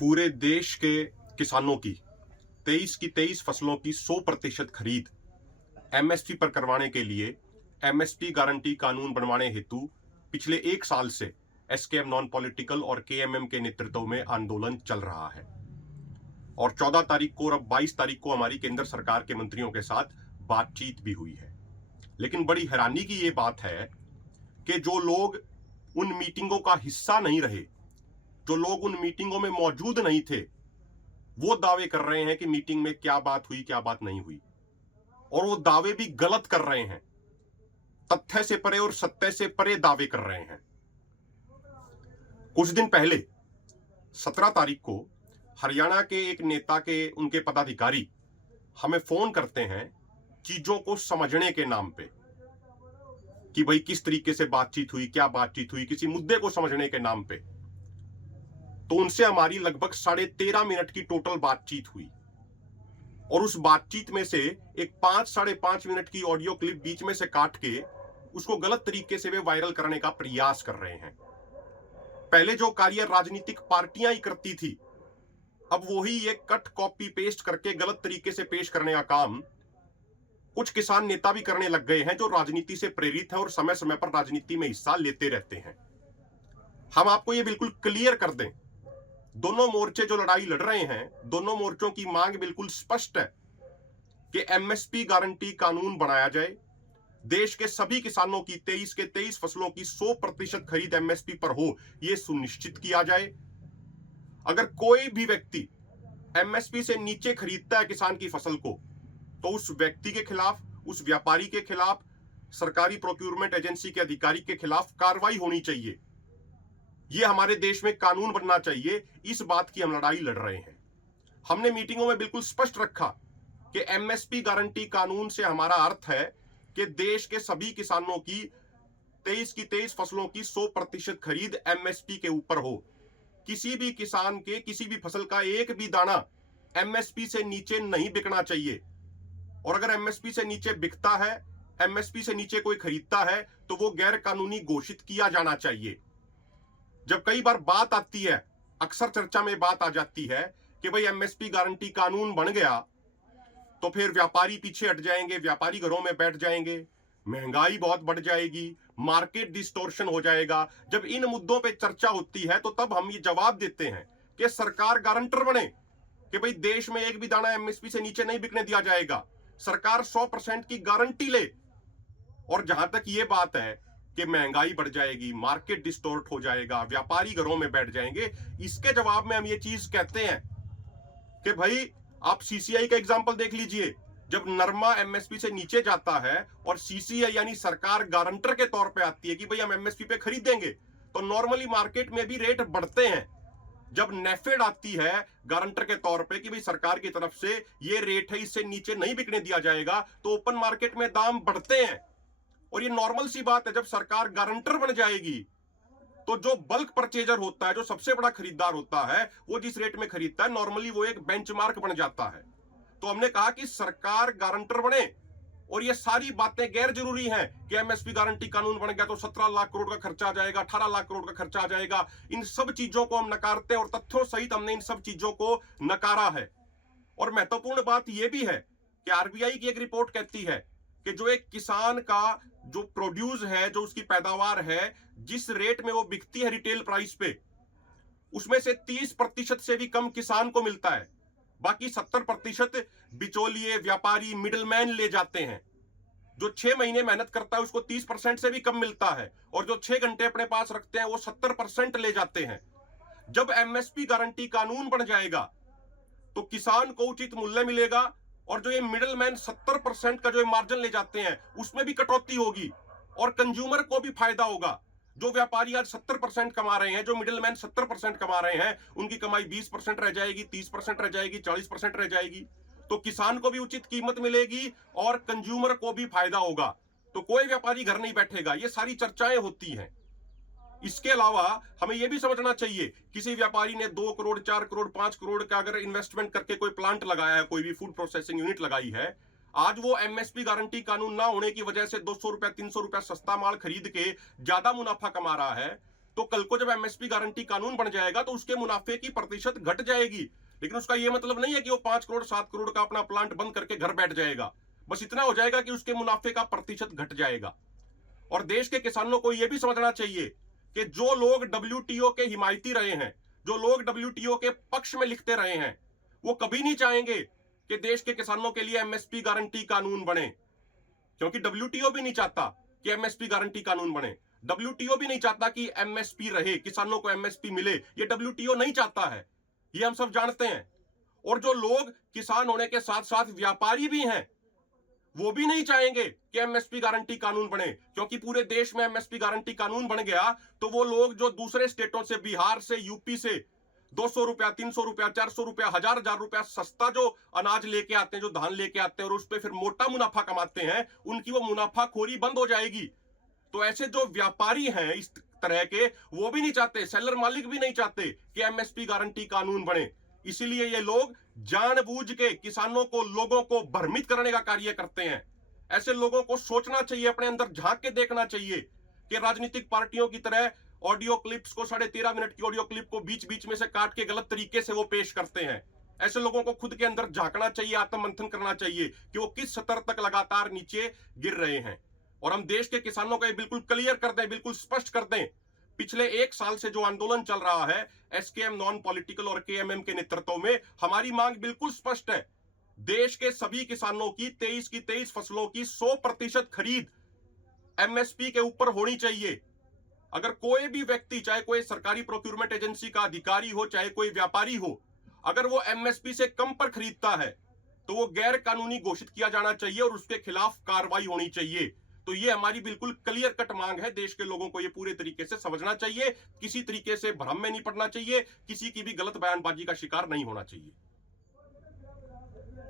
पूरे देश के किसानों की 23 फसलों की 100% खरीद एमएसपी पर करवाने के लिए एमएसपी गारंटी कानून बनवाने हेतु पिछले 1 साल से एसकेएम नॉन पॉलिटिकल और केएमएम के नेतृत्व में आंदोलन चल रहा है और 14 तारीख को और अब 22 तारीख को हमारी केंद्र सरकार के मंत्रियों के साथ बातचीत भी हुई है। लेकिन बड़ी हैरानी की यह बात है कि जो लोग उन मीटिंगों का हिस्सा नहीं रहे, जो लोग उन मीटिंगों में मौजूद नहीं थे, वो दावे कर रहे हैं कि मीटिंग में क्या बात हुई क्या बात नहीं हुई, और वो दावे भी गलत कर रहे हैं, तथ्य से परे और सत्य से परे दावे कर रहे हैं। कुछ दिन पहले 17 तारीख को हरियाणा के एक नेता के उनके पदाधिकारी हमें फोन करते हैं चीजों को समझने के नाम पे कि भाई किस तरीके से बातचीत हुई, क्या बातचीत हुई, किसी मुद्दे को समझने के नाम पे। तो उनसे हमारी लगभग 13.5 मिनट की टोटल बातचीत हुई और उस बातचीत में से एक 5-5.5 मिनट की ऑडियो क्लिप बीच में से काट के उसको गलत तरीके से वे वायरल करने का प्रयास कर रहे हैं। पहले जो कार्य राजनीतिक पार्टियां ही करती थी, अब वही ये कट कॉपी पेस्ट करके गलत तरीके से पेश करने का काम कुछ किसान नेता भी करने लग गए हैं, जो राजनीति से प्रेरित है और समय समय पर राजनीति में हिस्सा लेते रहते हैं। हम आपको ये बिल्कुल क्लियर कर दें, दोनों मोर्चे जो लड़ाई लड़ रहे हैं, दोनों मोर्चों की मांग बिल्कुल स्पष्ट है कि एमएसपी गारंटी कानून बनाया जाए, देश के सभी किसानों की 23 के 23 फसलों की 100% खरीद एमएसपी पर हो, यह सुनिश्चित किया जाए। अगर कोई भी व्यक्ति एमएसपी से नीचे खरीदता है किसान की फसल को, तो उस व्यक्ति के खिलाफ, उस व्यापारी के खिलाफ, सरकारी प्रोक्योरमेंट एजेंसी के अधिकारी के खिलाफ कार्रवाई होनी चाहिए। यह हमारे देश में कानून बनना चाहिए। इस बात की हम लड़ाई लड़ रहे हैं। हमने मीटिंगों में बिल्कुल स्पष्ट रखा कि एमएसपी गारंटी कानून से हमारा अर्थ है कि देश के सभी किसानों की 23 की 23 फसलों की 100% खरीद एमएसपी के ऊपर हो। किसी भी किसान के किसी भी फसल का एक भी दाना एमएसपी से नीचे नहीं बिकना चाहिए, और अगर एमएसपी से नीचे बिकता है, एमएसपी से नीचे कोई खरीदता है, तो वो गैर कानूनी घोषित किया जाना चाहिए। जब कई बार बात आती है, अक्सर चर्चा में बात आ जाती है कि भाई एमएसपी गारंटी कानून बन गया तो फिर व्यापारी पीछे हट जाएंगे, व्यापारी घरों में बैठ जाएंगे, महंगाई बहुत बढ़ जाएगी, मार्केट डिस्टोर्शन हो जाएगा। जब इन मुद्दों पे चर्चा होती है तो तब हम ये जवाब देते हैं कि सरकार गारंटर बने कि भाई देश में एक भी दाना एमएसपी से नीचे नहीं बिकने दिया जाएगा। सरकार 100% की गारंटी ले। और जहां तक ये बात है कि महंगाई बढ़ जाएगी, मार्केट डिस्टोर्ट हो जाएगा, व्यापारी घरों में बैठ जाएंगे, इसके जवाब में हम ये चीज कहते हैं कि भाई आप सीसीआई का एग्जांपल देख लीजिए। जब नरमा एमएसपी से नीचे जाता है और सीसीआई यानी सरकार गारंटर के तौर पे आती है कि भाई हम एमएसपी पे खरीदेंगे, तो नॉर्मली मार्केट में भी रेट बढ़ते हैं। जब नेफेड आती है गारंटर के तौर पे कि भाई सरकार की तरफ से ये रेट है, इससे नीचे नहीं बिकने दिया जाएगा, तो ओपन मार्केट में दाम बढ़ते हैं। और ये नॉर्मल सी बात है। जब सरकार गारंटर बन जाएगी तो जो बल्क परचेजर होता है, जो सबसे बड़ा खरीदार होता है, वो जिस रेट में खरीदता है, नॉर्मली वो एक बेंचमार्क बन जाता है। तो हमने कहा कि सरकार गारंटर बने, और ये सारी बातें गैर जरूरी हैं कि एमएसपी गारंटी कानून बन गया तो 17 लाख करोड़ का खर्चा आ जाएगा, 18 लाख करोड़ का खर्चा आ जाएगा। इन सब चीजों को हम नकारते हैं और तथ्यों सहित हमने इन सब चीजों को नकारा है। और महत्वपूर्ण बात यह भी है कि आरबीआई की एक रिपोर्ट कहती है कि जो एक किसान का जो प्रोड्यूस है, जो उसकी पैदावार है, जिस रेट में वो बिकती है रिटेल प्राइस पे, उसमें से 30% से भी कम किसान को मिलता है। बाकी 70% बिचौलिए, व्यापारी, मिडलमैन ले जाते हैं। जो 6 महीने मेहनत करता है उसको 30% से भी कम मिलता है, और जो 6 घंटे अपने पास रखते हैं वो 70% ले जाते हैं। जब एमएसपी गारंटी कानून बन जाएगा तो किसान को उचित मूल्य मिलेगा, और जो ये मिडलमैन 70% का जो मार्जिन ले जाते हैं उसमें भी कटौती होगी, और कंज्यूमर को भी फायदा होगा। जो व्यापारी आज 70% कमा रहे हैं, जो मिडलमैन 70% कमा रहे हैं, उनकी कमाई 20% रह जाएगी, 30% रह जाएगी, 40% रह जाएगी। तो किसान को भी उचित कीमत मिलेगी और कंज्यूमर को भी फायदा होगा। तो कोई व्यापारी घर नहीं बैठेगा। ये सारी चर्चाएं होती हैं। इसके अलावा हमें यह भी समझना चाहिए, किसी व्यापारी ने 2 करोड़, 4 करोड़, 5 करोड़ का अगर इन्वेस्टमेंट करके कोई प्लांट लगाया है, कोई भी फूड प्रोसेसिंग यूनिट लगाई है, आज वो एमएसपी गारंटी कानून ना होने की वजह से 200 रुपए, 300 रुपए सस्ता माल खरीद के ज्यादा मुनाफा कमा रहा है, तो कल को जब एमएसपी गारंटी कानून बन जाएगा तो उसके मुनाफे की प्रतिशत घट जाएगी। लेकिन उसका यह मतलब नहीं है कि वो 5 करोड़ 7 करोड़ का अपना प्लांट बंद करके घर बैठ जाएगा। बस इतना हो जाएगा कि उसके मुनाफे का प्रतिशत घट जाएगा। और देश के किसानों को यह भी समझना चाहिए कि जो लोग डब्ल्यूटीओ के हिमायती रहे हैं, जो लोग डब्ल्यूटीओ के पक्ष में लिखते रहे हैं, वो कभी नहीं चाहेंगे कि देश के किसानों के लिए एमएसपी गारंटी कानून बने, क्योंकि डब्ल्यूटीओ भी नहीं चाहता कि एमएसपी गारंटी कानून बने। डब्ल्यूटीओ भी नहीं चाहता कि एमएसपी रहे, किसानों को एमएसपी मिले। ये डब्ल्यूटीओ नहीं चाहता है, ये हम सब जानते हैं। और जो लोग किसान होने के साथ साथ व्यापारी भी हैं, वो भी नहीं चाहेंगे कि एमएसपी गारंटी कानून बने, क्योंकि पूरे देश में एमएसपी गारंटी कानून बन गया तो वो लोग जो दूसरे स्टेटों से, बिहार से, यूपी से 200 रुपया, 300 रुपया, 400 रुपया, हजार रुपया सस्ता जो अनाज लेके आते हैं, जो धान लेके आते हैं और उस पर फिर मोटा मुनाफा कमाते हैं, उनकी वो मुनाफाखोरी बंद हो जाएगी। तो ऐसे जो व्यापारी हैं इस तरह के, वो भी नहीं चाहते, सेलर मालिक भी नहीं चाहते कि एमएसपी गारंटी कानून बने। इसीलिए ये लोग जानबूझ के किसानों को, लोगों को भ्रमित करने का कार्य करते हैं। ऐसे लोगों को सोचना चाहिए, अपने अंदर झांक के देखना चाहिए कि राजनीतिक पार्टियों की तरह ऑडियो क्लिप्स को, 13.5 मिनट की ऑडियो क्लिप को बीच बीच में से काट के गलत तरीके से वो पेश करते हैं। ऐसे लोगों को खुद के अंदर झांकना चाहिए, आत्ममंथन करना चाहिए कि वो किस स्तर तक लगातार नीचे गिर रहे हैं। और हम देश के किसानों को बिल्कुल क्लियर कर दें, बिल्कुल स्पष्ट कर दें, पिछले 1 साल से जो आंदोलन चल रहा है एसकेएम नॉन पॉलिटिकल और केएमएम के नेतृत्व में, हमारी मांग बिल्कुल स्पष्ट है। देश के सभी किसानों की 23 की 23 फसलों की 100% खरीद एमएसपी के ऊपर होनी चाहिए। अगर कोई भी व्यक्ति, चाहे कोई सरकारी प्रोक्योरमेंट एजेंसी का अधिकारी हो, चाहे कोई व्यापारी हो, अगर वो एमएसपी से कम पर खरीदता है तो वो गैर कानूनी घोषित किया जाना चाहिए और उसके खिलाफ कार्रवाई होनी चाहिए। तो ये हमारी बिल्कुल क्लियर कट मांग है। देश के लोगों को ये पूरे तरीके से समझना चाहिए, किसी तरीके से भ्रम में नहीं पड़ना चाहिए, किसी की भी गलत बयानबाजी का शिकार नहीं होना चाहिए।